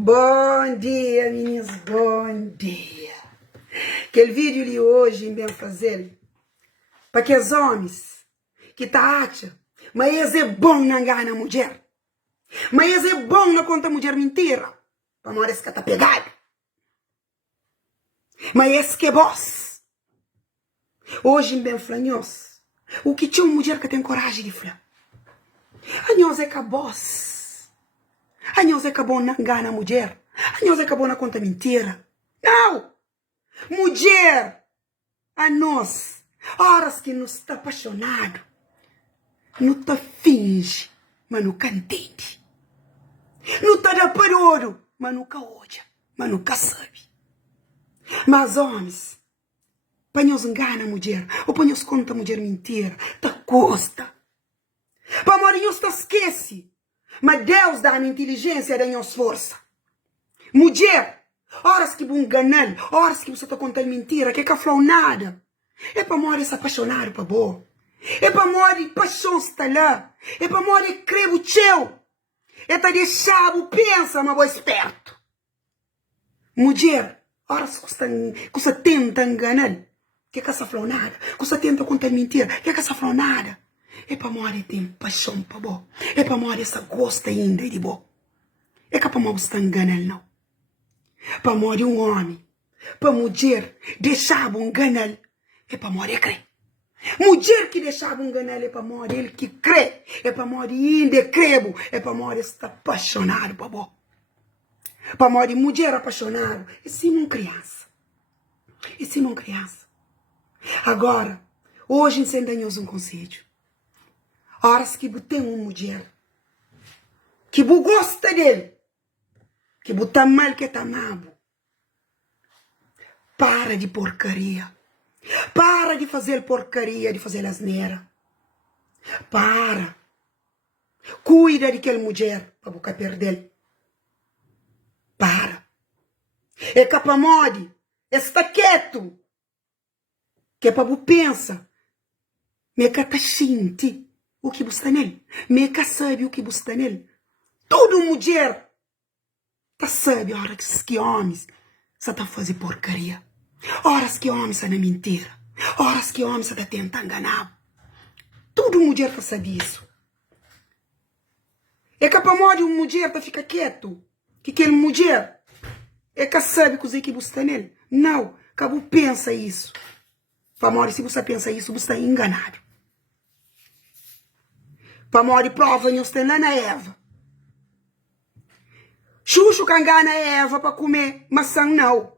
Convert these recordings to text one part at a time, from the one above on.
Bom dia, meninos, bom dia. Aquele vídeo de hoje, bem fazer, para que os homens que tá acham, mas é bom na engana a mulher, mas é bom na conta a mulher mentira, para não que tá pegado, mas esse que é boss. Hoje, bem flanhos, o que tinha uma mulher que tem coragem de falar? A nós é que é boss. A nós é que é bom na engana a mulher. A nós é que é bom na conta mentira. Não! Mulher, a nós, horas que nos está apaixonado, não está finge, mas nunca entende. Não está da paroro, mas nunca olha, mas nunca sabe. Mas homens, para nós engana a mulher, ou para nós conta a mulher mentira, tá custa. Para morrer nós tá esquece, mas Deus dá a inteligência e dá nós força. Mulher, horas que vão enganar, horas que você está contando mentira, que é falar nada. É para morrer se apaixonar para boa. É para morrer paixão está lá. É para morrer crer o teu. É para deixar o pensa, mas vou esperto. Mulher, horas que você tenta enganar, que você falar nada. Que você tenta contar mentira, que você falar nada. É para morrer tem paixão para boa. É para morrer essa gosta ainda de boa. É que para morrer você enganar não. Para morrer um homem, para mulher deixar enganar, é para morrer crer. Mulher que deixava enganar é para morrer ele que crê, é para morrer ainda crebo, é para morrer estar apaixonado, babó. Para morrer mulher apaixonada, e se não criança. E se não criança. Agora, hoje encendemos um conselho. Horas que tem uma mulher que gosta dele, que tá mal que tá nabo. Para de porcaria. Para de fazer porcaria, de fazer asneira. Para. Cuida de aquela mulher para boca perder. Para. É capa mode. Está quieto. Que é para você pensa. Meca tá sente o que você nele. Meca sabe o que você tá nele. Toda mulher tá sabe a hora que homens só tá fazendo porcaria. Horas que homens são na mentira. Horas que homens tá tentando enganar. Toda mulher tá sabe isso. É capaz de uma mulher tá ficar quieto. Que aquela mulher é que sabe coisa que você tá nele. Não, acabou pensa isso. Para se você pensa isso, você está enganado. Para prova não está lá na Eva. Xuxo que engana a Eva para comer maçã não.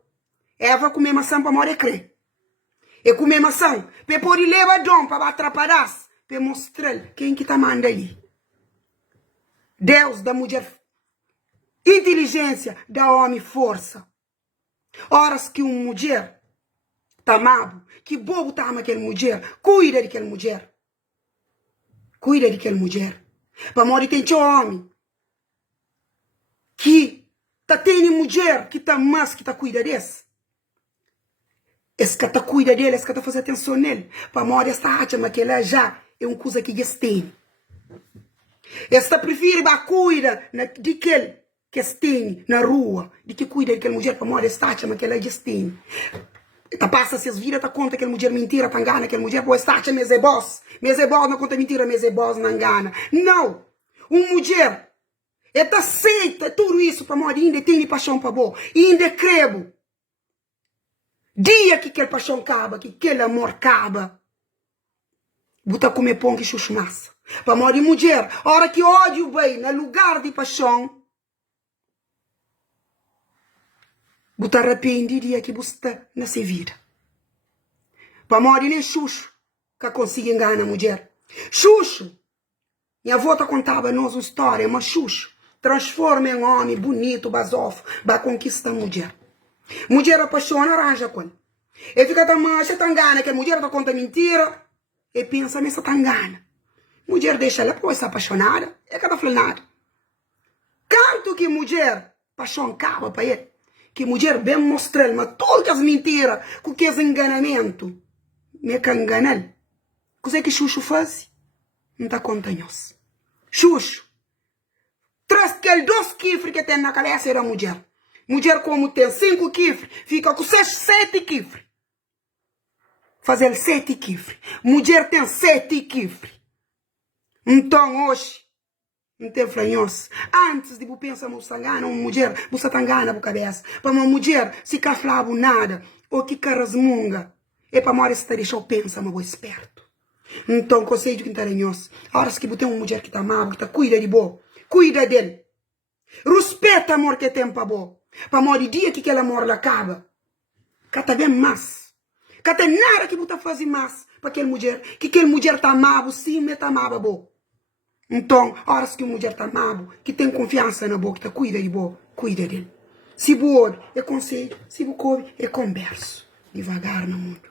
Eva comer maçã para morrer crer. E comer maçã, para pôr leva dom para atrapalhar, para mostrar quem que tá manda ali. Deus da mulher inteligência, da homem força. Horas que uma mulher tá amado, que bobo tá ama aquela mulher, cuida daquela mulher. Cuida daquela mulher. Para morrer tem teu homem que tá tendo mulher que tá mais que tá cuida desse. Esse que tá cuida dele, esse que tá fazendo atenção nele. Para morrer esta acha, mas que ela já é uma coisa que já tem. Esta prefere para cuida de aquele que tem na rua, de que cuida daquela mulher para morrer esta acha, mas que ela já tem. Tá passa se as vidas tá conta aquela mulher mentira, tá engana aquela mulher, pois esta acha, mas é boss não conta mentira, mas é boss não engana. Não! Uma mulher, ela aceita tudo isso para morrer, ainda tem paixão para boa, ainda crebo. Dia que aquela paixão acaba, que aquele amor acaba, bota comer pão que chuchu massa. Para morrer mulher, a hora que ódio bem, no lugar de paixão, bota arrepende dia que você nessa vida. Para morrer nem xuxo, que consiga enganar a mulher. Xuxo, minha avó contava a nós uma história, mas xuxo transforma em homem bonito, basofo, para conquistar a mulher. Mulher apaixona, arranja com ele. E fica tão mancha, tão engana, que a mulher tá conta mentira. E pensa nessa tão engana. Mulher deixa ela, pois, apaixonada. É que ela fala nada. Canto que mulher, paixão acaba para ele. Que mulher bem mostra ele, mas todas as mentiras, com que é enganamento. Me que engana ele. O que Xuxo faz? Não tá conta nós. Xuxo aquele 2 quifres que tem na cabeça da mulher. Mulher como tem 5 quifres, fica com 7 quifres. Fazer 7 quifres. Mulher tem 7 quifres. Então hoje, não tem franhoso. Antes de você pensar que você engana uma mulher, você está enganando a cabeça. Para uma mulher, se caflava nada, ou que carasmunga, é para morrer se deixar pensar, mas você esperto. Então, conselho que está ranhoso. A hora que você tem uma mulher que está mal, que está cuida de boa, cuida dele. Respeita o amor que tem para boa. Para morrer dia que aquele amor acaba. Que está bem mais. Que tem nada que você fazer mais para aquela mulher. Que aquela mulher está mal, sim, mas está mal, boa. Então, horas que a mulher está mal, que tem confiança na boca, que cuida de boa, cuida dele. Se boa é conselho, se boa é converso. Devagar no mundo.